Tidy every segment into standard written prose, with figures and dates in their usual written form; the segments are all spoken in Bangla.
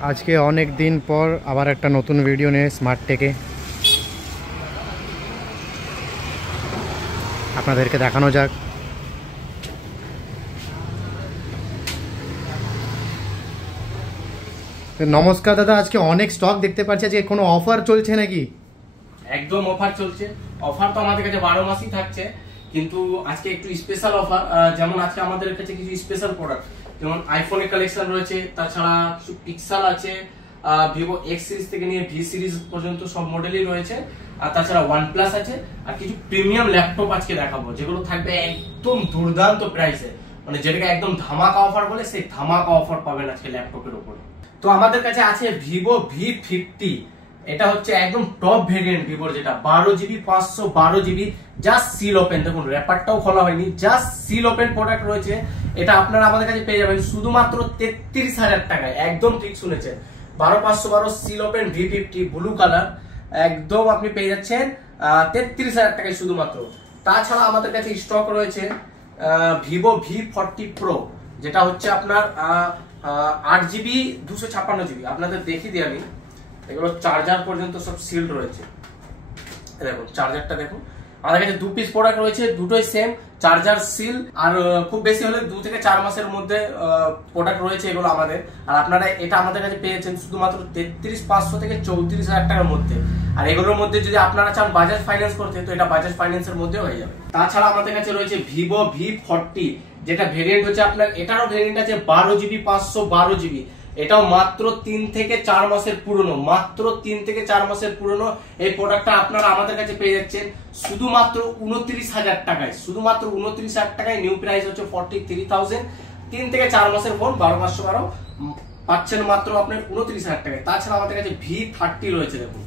আজকে অনেক দিন পর আবার একটা নতুন ভিডিও নিয়ে স্মার্ট টেকে আপনাদেরকে দেখানো যাক। নমস্কার দাদা, আজকে অনেক স্টক দেখতে পাচ্ছি, আজকে কোনো অফার চলছে নাকি? একদম অফার চলছে। অফার তো আমাদের কাছে 12 মাসই থাকছে, কিন্তু আজকে একটু স্পেশাল অফার। যেমন আজকে আমাদের কাছে কিছু স্পেশাল প্রোডাক্ট, যেমন আইফোনের কালেকশন রয়েছে, তাছাড়া কিছু পিক্সেল আছে, ভিভো এক্স সিরিজ থেকে নিয়ে ভি সিরিজ পর্যন্ত সব মডেলই রয়েছে, আর তাছাড়া ওয়ানপ্লাস আছে, আর কিছু প্রিমিয়াম ল্যাপটপ আজকে দেখাবো, যেগুলো থাকবে একদম দুর্দান্ত প্রাইসে, মানে যেটাকে একদম ধামাকা অফার বলে, সেই ধামাকা অফার পাবেন আজকে ল্যাপটপের উপরে। তো আমাদের কাছে আছে ভিভো V50। এটা হচ্ছে একদম টপ ভেরিয়েন্ট ভিভোর, যেটা 12GB 512GB, just seal open. দেখুন র্যাপারটাও খোলা হয়নি, জাস্ট সিল ওপেন প্রোডাক্ট রয়েছে। এটা আপনারা আমাদের কাছে পেয়ে যাবেন শুধুমাত্র 33,000 টাকায়। একদম ঠিক শুনেছেন, 12512 seal open V50 blue colour, একদম আপনি পেয়ে যাচ্ছেন 33,000 টাকায় শুধুমাত্র। তাছাড়া আমাদের কাছে স্টক রয়েছে ভিভো V40 প্রো, যেটা হচ্ছে আপনার 8GB 256GB। আপনাদের দেখিয়ে দিই আমি, এগুলো চার্জার পর্যন্ত সব সিল্ড রয়েছে। দেখুন চার্জারটা দেখুন, আমাদের কাছে 2 পিস প্রোডাক্ট রয়েছে, দুটোই সেম চার্জার সিল, আর খুব বেশি হলে 2 থেকে 4 মাসের মধ্যে প্রোডাক্ট রয়েছে এগুলো আমাদের। আর আপনারা এটা আমাদের কাছে পেয়েছেন শুধুমাত্র 33,500 থেকে 34,000 টাকার মধ্যে। আর এগুলোর মধ্যে যদি আপনারা চান বাজাজ ফাইন্যান্স করতে, তো এটা বাজাজ ফাইন্যান্সের মধ্যে হয়ে যাবে। তাছাড়া আমাদের কাছে রয়েছে ভিভো V40, যেটা ভেরিয়েন্ট হচ্ছে আপনার, এটারও ভেরিয়েন্ট আছে 12GB 512GB। এটাও মাত্র 3 থেকে 4 মাসের পুরনো, মাত্র 3 থেকে 4 মাসের পুরনো। এই প্রোডাক্টটা আপনারা আমাদের কাছে পেয়ে যাচ্ছেন শুধুমাত্র 29,000 টাকায়, শুধুমাত্র 29,000 টাকায়। নিউ প্রাইস হচ্ছে 43,000। 3 থেকে 4 মাসের ফোন 12512 পাচ্ছেন মাত্র আপনার 29,000 টাকায়। তাছাড়া আমাদের কাছে V30 রয়েছে, দেখুন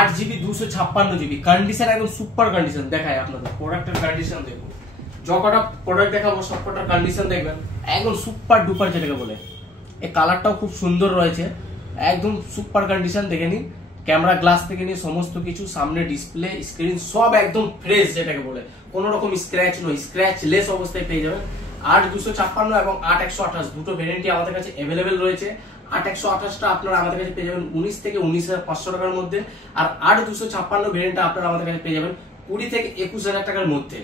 8GB 256GB, কন্ডিশন একদম সুপার কন্ডিশন। দেখায় আপনাদের প্রোডাক্টের কন্ডিশন দেখুন, যতটা প্রোডাক্ট দেখাবো সবকটার কন্ডিশন দেখবেন একদম সুপার ডুপার, যেটাকে বলে। এই কালারটাও খুব সুন্দর রয়েছে, একদম সুপার কন্ডিশন। দেখে নিন, ক্যামেরা গ্লাস থেকে নিয়ে সমস্ত কিছু, সামনে ডিসপ্লে স্ক্রিন সব একদম ফ্রেশ, যেটাকে বলে কোনো রকম স্ক্র্যাচ নয়, স্ক্র্যাচ লেস অবস্থায় পেয়ে যাবেন। 8256 এবং 8128 দুটো ভেরিয়েন্টই আমাদের কাছে অ্যাভেলেবেল রয়েছে। 8128টা আপনারা আমাদের কাছে পেয়ে যাবেন 19 থেকে 19,500 টাকার মধ্যে, আর 8256 ভেরিয়েন্টটা আপনারা আমাদের কাছে পেয়ে যাবেন 20 থেকে 21,000 টাকার মধ্যে।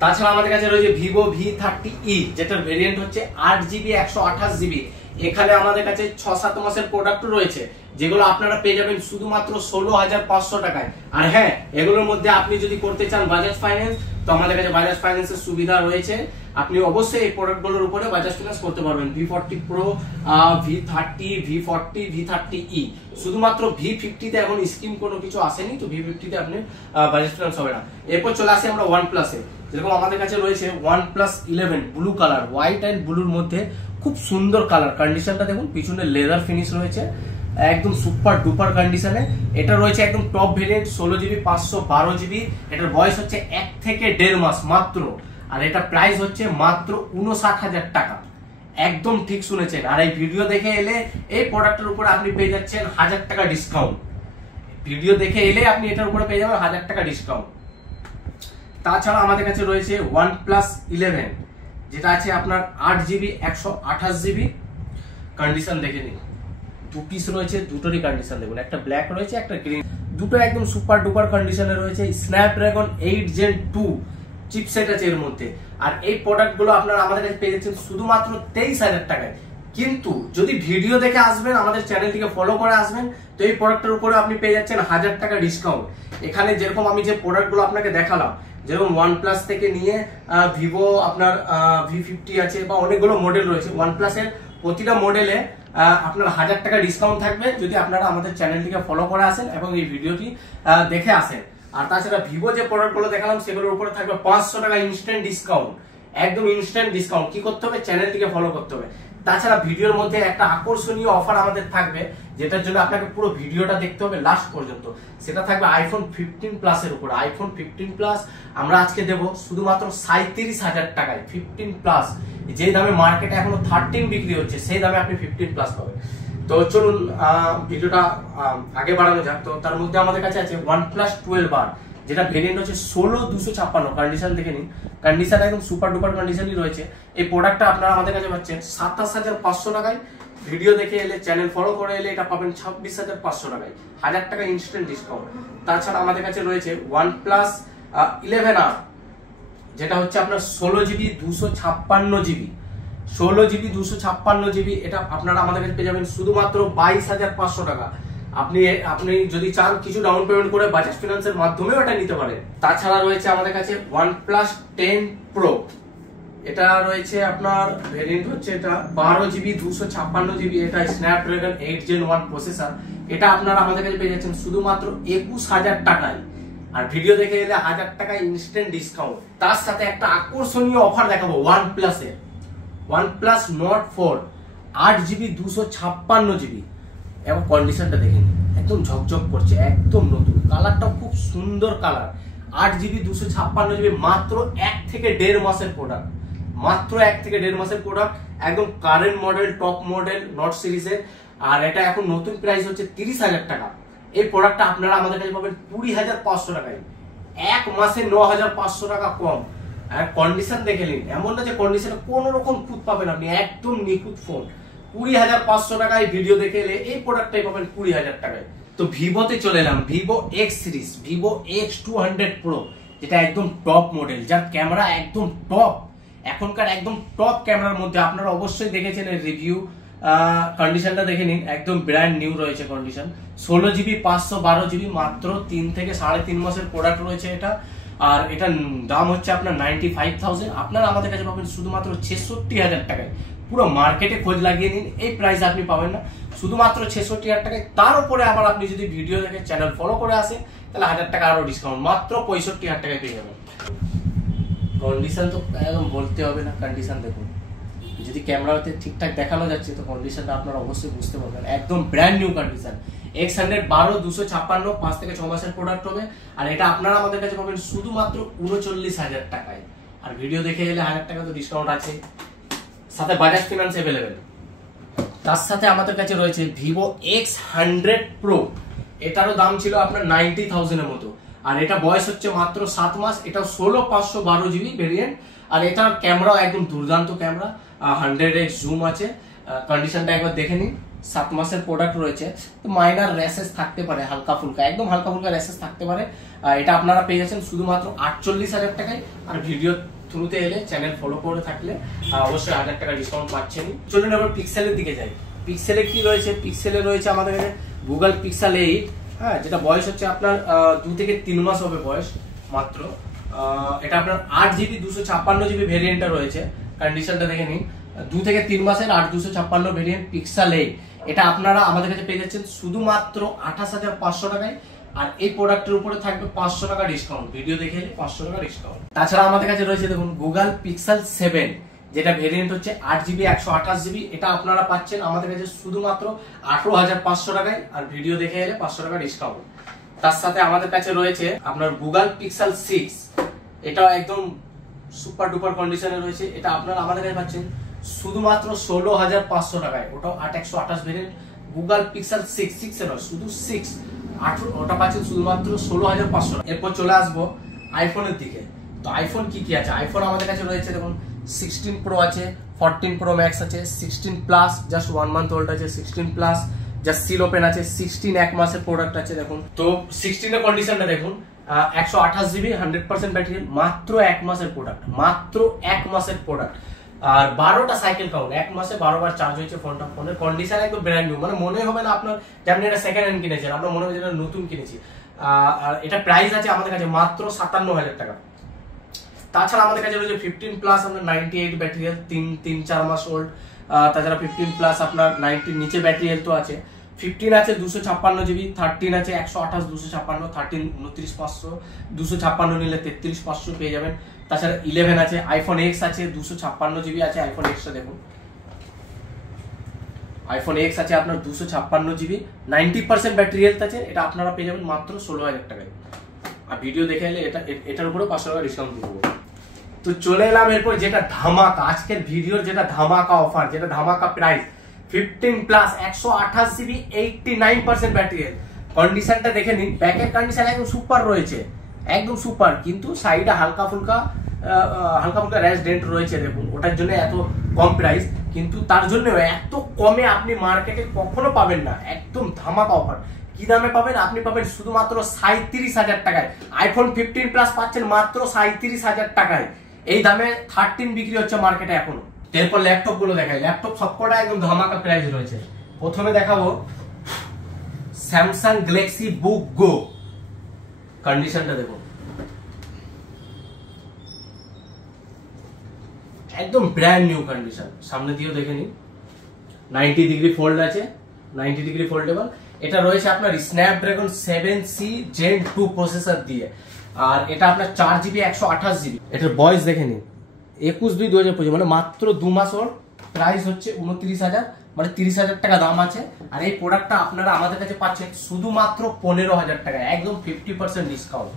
তাছাড়া আমাদের কাছে রয়েছে ভিভো V30e, যেটার ভেরিয়েন্ট হচ্ছে 8GB 128GB। এখানে আমাদের কাছে 6-7 মাসের প্রোডাক্ট রয়েছে, যেগুলো আপনারা পেয়ে যাবেন শুধুমাত্র 16,500 টাকায়। আর হ্যাঁ, এগুলোর মধ্যে আপনি যদি করতে চান বাজাজ ফাইন্যান্স, তো আমাদের কাছে বাজাজ ফাইন্যান্সের সুবিধা রয়েছে। আপনি অবশ্যই এই প্রোডাক্টগুলোর উপরে বাজাজ ফাইন্যান্স করতে পারবেন। V40 pro, V30, V40, V30e। শুধুমাত্র V50 তে এখন স্কিম কোনো কিছু আসেনি, তো V50 তে আপনি বাজাজ ফাইন্যান্স হবে না। এরপর চলে আসি আমরা ওয়ানপ্লাসে। যেরকম আমাদের কাছে রয়েছে OnePlus 11 blue colour, white and ব্লুর মধ্যে, খুব সুন্দর কালার। কন্ডিশনটা দেখুন, পিছনে লেদার ফিনিশ রয়েছে, একদম সুপার ডুপার কন্ডিশনে। এটা রয়েছে একদম টপ ভেরিয়েন্ট, 16GB 512GB। এটার বয়স হচ্ছে 1 থেকে 1.5 মাস মাত্র, আর এটা প্রাইস হচ্ছে মাত্র 59,000 টাকা। একদম ঠিক শুনেছেন। আর এই ভিডিও দেখে এলে এই প্রোডাক্টের উপরে আপনি পেয়ে যাচ্ছেন 1000 টাকা ডিসকাউন্ট। ভিডিও দেখে এলে আপনি এটার উপরে পেয়ে যাবেন 1000 টাকা ডিসকাউন্ট। তাছাড়া আমাদের কাছে রয়েছে OnePlus 11, যেটা আছে আপনার 8GB 128GB। কন্ডিশন দেখে নিন, 2 পিস রয়েছে, দুটোরই কন্ডিশন দেখুন, একটা ব্ল্যাক রয়েছে, একটা গ্রিন, দুটো একদম সুপার ডুপার কন্ডিশনে রয়েছে। স্ন্যাপড্রাগন 8 Gen 2 চিপসেট আছে এর মধ্যে। আর এই প্রোডাক্টগুলো আপনারা আমাদের কাছে পেয়ে যাচ্ছেন শুধুমাত্র 23,000 টাকায়। কিন্তু যদি ভিডিও দেখে আসবেন, আমাদের চ্যানেলটিকে ফলো করে আসবেন, তো এই প্রোডাক্টের উপরে আপনি পেয়ে যাচ্ছেন 1000 টাকা ডিসকাউন্ট। এখানে যেরকম আমি যে প্রোডাক্টগুলো আপনাকে দেখালাম, যেরকম OnePlus থেকে নিয়ে ভিভো আপনার V50 আছে, বা অনেকগুলো মডেল রয়েছে, OnePlus এর প্রতিটা মডেলে আপনার 1000 টাকা ডিসকাউন্ট থাকবে যদি আপনারা আমাদের চ্যানেলটিকে ফলো করে আসেন এবং এই ভিডিওটি দেখে আসেন। আর তাছাড়া ভিভো যে প্রোডাক্টগুলো দেখালাম, সেগুলোর উপরে থাকবে 500 টাকা ইনস্ট্যান্ট ডিসকাউন্ট, একদম ইনস্ট্যান্ট ডিসকাউন্ট। কি করতে হবে? চ্যানেলটিকে ফলো করতে হবে। তাছাড়া ভিডিওর মধ্যে একটা আকর্ষণীয় অফার আমাদের থাকবে, যেটার জন্য আপনাকে পুরো ভিডিওটা দেখতে হবে লাস্ট পর্যন্ত। সেটা থাকবে আইফোন 15 প্লাসের উপর। আইফোন 15 প্লাস আমরা আজকে দেব শুধুমাত্র 37,000 টাকায়। 15 প্লাস, যে দামে মার্কেটে এখনো 13 বিক্রি হচ্ছে, সেই দামে আপনি 15 প্লাস পাবেন। তো চলুন ভিডিওটা আগে বাড়ানো যাক। তো তার মধ্যে আমাদের কাছে আছে OnePlus 12R, যেটা ভেরিয়েন্ট হচ্ছে 16,256। কন্ডিশন দেখে নিন, কন্ডিশন একদম সুপার ডুপার কন্ডিশনই রয়েছে। এই প্রোডাক্টটা আপনারা আমাদের কাছে পাচ্ছেন 27,500 টাকায়। ভিডিও দেখে এলে, চ্যানেল ফলো করে এলে এটা পাবেন 26,500 টাকায়, 1000 টাকা ইনস্ট্যান্ট ডিসকাউন্ট। তাছাড়া আমাদের কাছে রয়েছে OnePlus 11R, যেটা হচ্ছে আপনার 16GB 256GB, 16GB 256GB। এটা আপনারা আমাদের কাছে পেয়ে যাবেন শুধুমাত্র 22,500 টাকা। আপনি যদি চান কিছু ডাউন পেমেন্ট করে বাজাজ ফিনান্সের মাধ্যমেও এটা নিতে পারেন। তাছাড়া রয়েছে আমাদের কাছে OnePlus 10 Pro, এটা রয়েছে আপনার ভেরিয়েন্ট হচ্ছে এটা 12GB 256GB, এটা স্ন্যাপড্রাগন 8 Gen 1 প্রসেসর। এটা আপনারা আমাদের কাছে পেয়ে যাচ্ছেন শুধুমাত্র 21,000 টাকায়, আর ভিডিও দেখে এলে 1000 টাকা ইনস্ট্যান্ট ডিসকাউন্ট। তার সাথে একটা আকর্ষণীয় অফার দেখাবো OnePlus এর, OnePlus Nord 4 8GB 256GB, এবং কন্ডিশনটা দেখে নিন, একদম ঝকঝক করছে, একদম নতুন, কালারটাও খুব সুন্দর কালার। 8GB 256GB, মাত্র 1 থেকে 1.5 মাসের প্রোডাক্ট, মাত্র 1 থেকে 1.5 মাসের প্রোডাক্ট, একদম current model, top model not সিরিজের। আর এটা এখন নতুন প্রাইস হচ্ছে 30,000 টাকা। এই প্রোডাক্টটা আপনারা আমাদের কাছে পাবেন 20,500 টাকায়, এক মাসে 9,500 টাকা কম। আর কন্ডিশন দেখে নিন, এমন না যে কন্ডিশনে কোনো রকম খুঁত পাবেন আপনি, একদম নিখুঁত ফোন। 20,500 টাকায় ভিডিও দেখে এলে এই প্রোডাক্টটাই পাবেন 20,000 টাকায়। তো ভিভোতে চলে এলাম, Vivo X series, Vivo X200 Pro, যেটা একদম টপ মডেল, যার ক্যামেরা একদম টপ, এখনকার একদম টপ ক্যামেরার মধ্যে। আপনারা অবশ্যই দেখেছেন এর রিভিউ, কন্ডিশনটা দেখে নিন, একদম ব্র্যান্ড নিউ রয়েছে কন্ডিশন। 16GB 512GB, মাত্র 3 থেকে 3.5 মাসের প্রোডাক্ট রয়েছে এটা। আর এটার দাম হচ্ছে আপনার 95,000, আপনারা আমাদের কাছে পাবেন শুধুমাত্র 66,000 টাকায়। পুরো মার্কেটে খোঁজ লাগিয়ে নিন, এই প্রাইস আপনি পাবেন না, শুধুমাত্র 66,000 টাকায়। তার উপরে আবার আপনি যদি ভিডিও দেখে চ্যানেল ফলো করে আসেন, তাহলে 1000 টাকা আরো ডিসকাউন্ট, মাত্র 65,000 টাকায় পেয়ে যাবেন। কন্ডিশন তো একদম বলতে হবে না, কন্ডিশন দেখুন, যদি ক্যামেরাতে ঠিকঠাক দেখানো যাচ্ছে তো কন্ডিশনটা আপনারা অবশ্যই বুঝতে পারবেন, একদম ব্র্যান্ড নিউ কন্ডিশন। X100 12 256, 5 থেকে 6 মাসের প্রোডাক্ট হবে। আর এটা আপনারা আমাদের কাছে পাবেন শুধুমাত্র 39,000 টাকায়, আর ভিডিও দেখে এলে 1000 টাকা তো ডিসকাউন্ট আছে, সাথে বাজাজ ফিনান্স अवेलेबल। তার সাথে আমাদের কাছে রয়েছে ভিভো X100 Pro, এটারও দাম ছিল আপনার 90,000 এর মতো, আর এটা বয়স হচ্ছে মাত্র 7 মাস। এটা 16/512GB ভেরিয়েন্ট, আর এটার ক্যামেরাও একদম দুর্দান্ত ক্যামেরা, 100x জুম আছে। কন্ডিশনটা একবার দেখে নিন, 7 মাসের প্রোডাক্ট রয়েছে, তো মাইনার র্যাশেস থাকতে পারে, হালকা ফুলকা, একদম হালকা ফুলকা র্যাশেস থাকতে পারে। এটা আপনারা পেয়ে যাচ্ছেন শুধুমাত্র 48,000 টাকায়, আর ভিডিও থ্রুতে এলে, চ্যানেল ফলো করে থাকলে অবশ্যই 1000 টাকা ডিসকাউন্ট পাচ্ছেন। চলুন এবার পিক্সেলের দিকে যাই। পিক্সেলে কি রয়েছে? পিক্সেলে রয়েছে আমাদের কাছে গুগল পিক্সেল 8, হ্যাঁ, যেটা বয়স হচ্ছে আপনার 2 থেকে 3 মাস হবে বয়স মাত্র। এটা আপনার 8GB 256GB ভেরিয়েন্টটা রয়েছে, কন্ডিশনটা দেখে নিন, 2 থেকে 3 মাসের 8 256 ভেরিয়েন্ট পিক্সেল 8। এটা আপনারা আমাদের কাছে পেয়ে যাচ্ছেন শুধুমাত্র 28,500 টাকায়, আর এই প্রোডাক্টের উপরে থাকবে 500 টাকা ডিসকাউন্ট, ভিডিও দেখে 500 টাকা ডিসকাউন্ট। তাছাড়া আমাদের কাছে রয়েছে দেখুন গুগল পিক্সেল 7, যেটা ভেরিয়েন্ট হচ্ছে 8GB 128GB। এটা আপনারা পাচ্ছেন আমাদের কাছে শুধুমাত্র 18,500 টাকায়, আর ভিডিও দেখে এলে 500 টাকা ডিসকাউন্ট। তার সাথে আমাদের কাছে রয়েছে আপনার গুগল পিক্সেল 6, এটাও একদম সুপার ডুপার কন্ডিশনে রয়েছে। এটা আপনারা আমাদের কাছে পাচ্ছেন শুধুমাত্র 16,500 টাকায়, ওটাও 8/128 ভেরিয়েন্ট। গুগল পিক্সেল 6 এর শুধু 6, ওটা পাচ্ছেন শুধুমাত্র 16,500। এরপর চলে আসবো আইফোনের দিকে। তো আইফোন কি কি আছে? আইফোন আমাদের কাছে রয়েছে দেখুন 16 Pro আছে, 14 Pro Max আছে, 16 Plus জাস্ট 1 মান্থ ওল্ড আছে, 16 Plus জাস্ট সিল ওপেন আছে, 16 এক মাসের প্রোডাক্ট আছে দেখুন। তো 16 এর কন্ডিশনটা দেখুন, 128GB 100% ব্যাটারি, মাত্র 1 মাসের প্রোডাক্ট, মাত্র 1 মাসের প্রোডাক্ট। আর 12টা সাইকেল কাউন্ট, 1 মাসে 12 বার চার্জ হয়েছে ফোনটা। ফোনের কন্ডিশন একদম ব্র্যান্ড নিউ, মানে মনে হবে না আপনার যে আপনি এটা সেকেন্ড হ্যান্ড কিনেছেন, আপনার মনে হবে যেটা নতুন কিনেছি। আর এটা প্রাইস আছে আমাদের কাছে মাত্র 57,000 টাকা। তাছাড়া আমাদের কাছে রয়েছে 15 Plus আপনার 98 ব্যাটারি, 3-4 মাস ওল্ড। তাছাড়া 15 Plus আপনার 90 নিচে ব্যাটারি হেলথ আছে। 15 আছে 256GB, 13 আছে 128 256, 13 29,500, 256 নিলে 33,500 পেয়ে যাবেন। তাছাড়া 11 আছে, আইফোন X আছে 256GB আছে, আইফোন X টা দেখুন, আইফোন X আছে আপনার 256GB, 90% ব্যাটারি হেলথ আছে। এটা আপনারা পেয়ে যাবেন মাত্র 16,000 টাকায়, আর ভিডিও দেখে এলে এটার উপরে 500 টাকা ডিসকাউন্ট দিব। তো চলে এলাম এরপর যেটা ধামাকা, আজকের ভিডিওর যেটা ধামাকা অফার, যেটা ধামাকা price, 15 Plus 128GB 89% battery health. কন্ডিশনটা দেখে নিন, ব্যাকের কন্ডিশন একদম সুপার রয়েছে, একদম সুপার, কিন্তু সাইডে হালকা ফুলকা হালকা ফুলকা র্যাশ ডেন্ট রয়েছে দেখুন, ওটার জন্য এত কম প্রাইস, কিন্তু তার জন্য এত কমে আপনি মার্কেটে কখনো পাবেন না। একদম ধামাকা অফার। কি দামে পাবেন? আপনি পাবেন শুধুমাত্র 37,000 টাকায়। আইফোন 15 প্লাস পাচ্ছেন মাত্র 37,000 টাকায়। এই দামে 13 বিক্রি হচ্ছে মার্কেটে এখনো। এরপর ল্যাপটপ গুলো দেখাই। ল্যাপটপ সবকটা একদম ধামাকা প্রাইস রয়েছে। প্রথমে দেখাবো স্যামসাং গ্যালাক্সি বুক গো। কন্ডিশনটা দেখুন, একদম ব্র্যান্ড নিউ কন্ডিশন। সামনে দিয়েও দেখে নিন, 90 ডিগ্রি ফোল্ড আছে, 90 ডিগ্রি ফোল্ডেবল। এটা রয়েছে আপনার স্ন্যাপড্রাগন 7C Gen 2 প্রসেসর দিয়ে, আর এটা আপনার 4GB 128GB। এটার বয়স দেখে নিন, 21/2/2025, মানে মাত্র 2 মাস ওর। প্রাইস হচ্ছে 29,000, মানে 30,000 টাকা দাম আছে। আর এই প্রোডাক্টটা আপনারা আমাদের কাছে পাচ্ছেন শুধুমাত্র 15,000 টাকায়, একদম 50% ডিসকাউন্ট।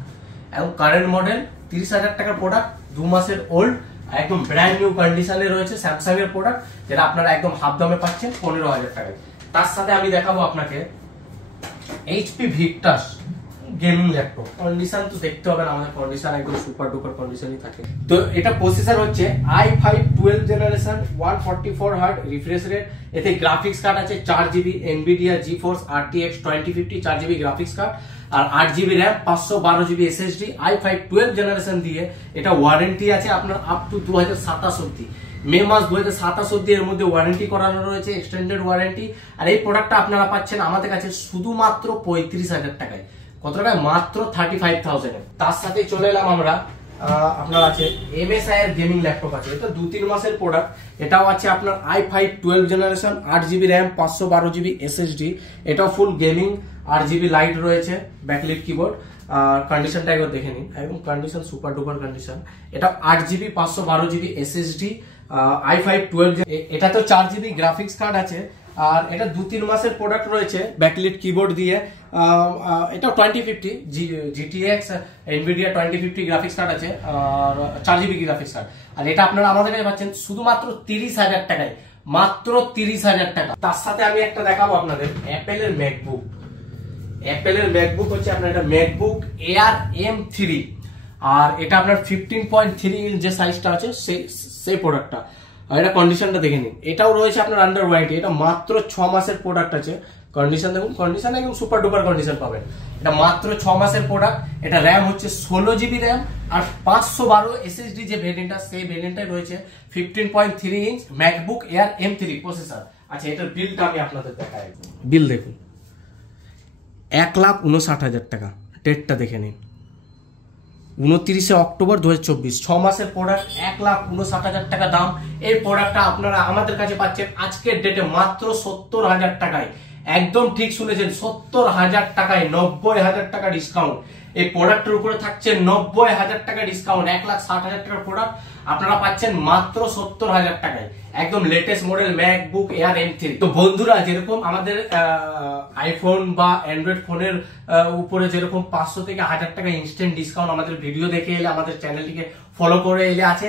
এবং কারেন্ট মডেল 30,000 টাকার প্রোডাক্ট, 2 মাসের ওল্ড, একদম ব্র্যান্ড নিউ কন্ডিশনে রয়েছে স্যামসাং এর প্রোডাক্ট, যেটা আপনারা একদম হাফ দামে পাচ্ছেন 15,000 টাকায়। তার সাথে আমি দেখাবো আপনাকে HP Victus gaming laptop. Condition তো দেখতে হবে না, আমাদের কন্ডিশন একদম সুপার ডুপার কন্ডিশনই থাকে। তো এটা প্রসেসর হচ্ছে i5 12 generation, 144 hertz refresh rate. এতে গ্রাফিক্স কার্ড আছে 4GB NVIDIA GeForce RTX 2050, 4GB graphics card, আর 8GB RAM, 512GB SSD। i5 12 generation দিয়ে এটা ওয়ারেন্টি আছে আপনার আপ টু 2027 অবধি, মে মাস 2027 অবধি এর মধ্যে ওয়ারেন্টি করানো রয়েছে, এক্সটেন্ডেড ওয়ারেন্টি। আর এই প্রোডাক্টটা আপনারা পাচ্ছেন আমাদের কাছে শুধুমাত্র 35,000 টাকায়। কত টাকায়? মাত্র 35,000 এ। তার সাথে চলে এলাম আমরা, আপনার আছে MSI এর গেমিং ল্যাপটপ আছে, এটা 2-3 মাসের প্রোডাক্ট। এটাও আছে আপনার i5 12 generation, 8GB RAM, 512GB SSD। এটাও ফুল গেমিং, 8GB লাইট রয়েছে, ব্যাকলিট কিবোর্ড। আর কন্ডিশনটা একবার দেখে নিন, একদম কন্ডিশন সুপার ডুপার কন্ডিশন। এটা 8GB 512GB SSD, i5 12। এটা তো 4GB গ্রাফিক্স কার্ড আছে, আর এটা 2-3 মাসের প্রোডাক্ট রয়েছে, ব্যাকলিট কিবোর্ড দিয়ে। এটা 2050 GTX NVIDIA 2050 গ্রাফিক্স কার্ড আছে, আর 4GB গ্রাফিক্স কার্ড। আর এটা আপনারা আমাদের কাছে পাচ্ছেন শুধুমাত্র 30,000 টাকায়, মাত্র 30,000 টাকা। তার সাথে আমি একটা দেখাবো আপনাদের অ্যাপেলের ম্যাকবুক। অ্যাপেলের ম্যাকবুক হচ্ছে আপনার এটা ম্যাকবুক এয়ার M3, আর এটা আপনার 15.3 ইঞ্চ যে সাইজটা আছে সেই প্রোডাক্টটা। আর এটা কন্ডিশনটা দেখে নিন, এটাও রয়েছে আপনার আন্ডার ওয়ারেন্টি। এটা মাত্র 6 মাসের প্রোডাক্ট আছে। কন্ডিশন দেখুন, কন্ডিশন একদম সুপার ডুপার কন্ডিশন পাবেন। এটা মাত্র 6 মাসের প্রোডাক্ট। এটা র্যাম হচ্ছে 16GB র্যাম, আর 512 SSD যে ভেরিয়েন্টটা, সেই ভেরিয়েন্টটাই রয়েছে 15.3 inch MacBook air M3 processor. আচ্ছা, এটার বিলটা আমি আপনাদের দেখাই। বিল দেখুন, 1,59,000 টাকা। ডেটটা দেখে নিন, 29 অক্টোবর 2024। 6 মাসের প্রোডাক্ট, 1,59,000 টাকা দাম। এই প্রোডাক্টটা আপনারা আমাদের কাছে পাচ্ছেন আজকের ডেটে মাত্র 70,000 টাকায়। একদম ঠিক শুনেছেন, 70,000 টাকায়, 90,000 টাকা ডিসকাউন্ট। এই প্রোডাক্টের উপরে থাকছে 90,000 টাকা ডিসকাউন্ট। 1,60,000 টাকার প্রোডাক্ট আপনারা পাচ্ছেন মাত্র 70,000 টাকায়, একদম latest model MacBook air M3। তো বন্ধুরা, যেরকম আমাদের আইফোন বা অ্যান্ড্রয়েড ফোনের উপরে যেরকম 500 থেকে 1000 টাকা ইনস্ট্যান্ট ডিসকাউন্ট আমাদের ভিডিও দেখে এলে, আমাদের চ্যানেলটিকে ফলো করে এলে আছে,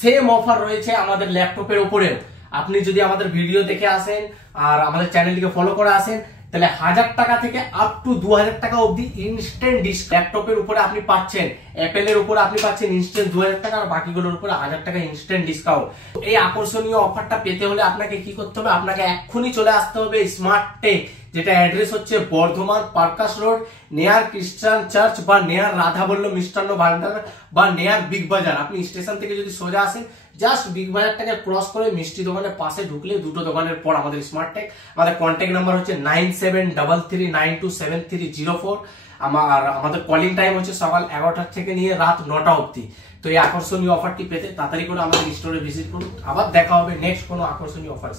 সেম অফার রয়েছে আমাদের ল্যাপটপের উপরেও। আপনি যদি আমাদের ভিডিও দেখে আসেন আর আমাদের চ্যানেলটিকে ফলো করে আসেন, তাহলে 1000 টাকা থেকে আপ টু 2000 টাকা অবধি ইনস্ট্যান্ট ডিসকাউন্ট ল্যাপটপের উপরে আপনি পাচ্ছেন। অ্যাপেলের উপরে আপনি পাচ্ছেন ইনস্ট্যান্ট 2000 টাকা, আর বাকিগুলোর উপরে 1000 টাকা ইনস্ট্যান্ট ডিসকাউন্ট। এই আকর্ষণীয় অফারটা পেতে হলে আপনাকে কি করতে হবে? আপনাকে এক্ষুনি চলে আসতে হবে স্মার্ট টেক, যেটা অ্যাড্রেস হচ্ছে বর্ধমান পার্কাস রোড, নেয়ার খ্রিস্টান চার্চ বা নেয়ার রাধাবল্লভ মিষ্টান্ন ভান্ডার বা নেয়ার বিগ বাজার। আপনি স্টেশন থেকে যদি সোজা আসেন, জাস্ট বিগ বাজারটাকে ক্রস করে মিষ্টি দোকানের পাশে ঢুকলে, দুটো দোকানের পর আমাদের স্মার্ট টেক। আমাদের কন্ট্যাক্ট নাম্বার হচ্ছে 9733927304। আমাদের কলিং টাইম হচ্ছে সকাল 11টা থেকে নিয়ে রাত 9টা অবধি। তো এই আকর্ষণীয় অফারটি পেতে তাড়াতাড়ি করে আমাদের স্টোরে ভিজিট করুন। আবার দেখা হবে নেক্সট কোনো আকর্ষণীয় অফার।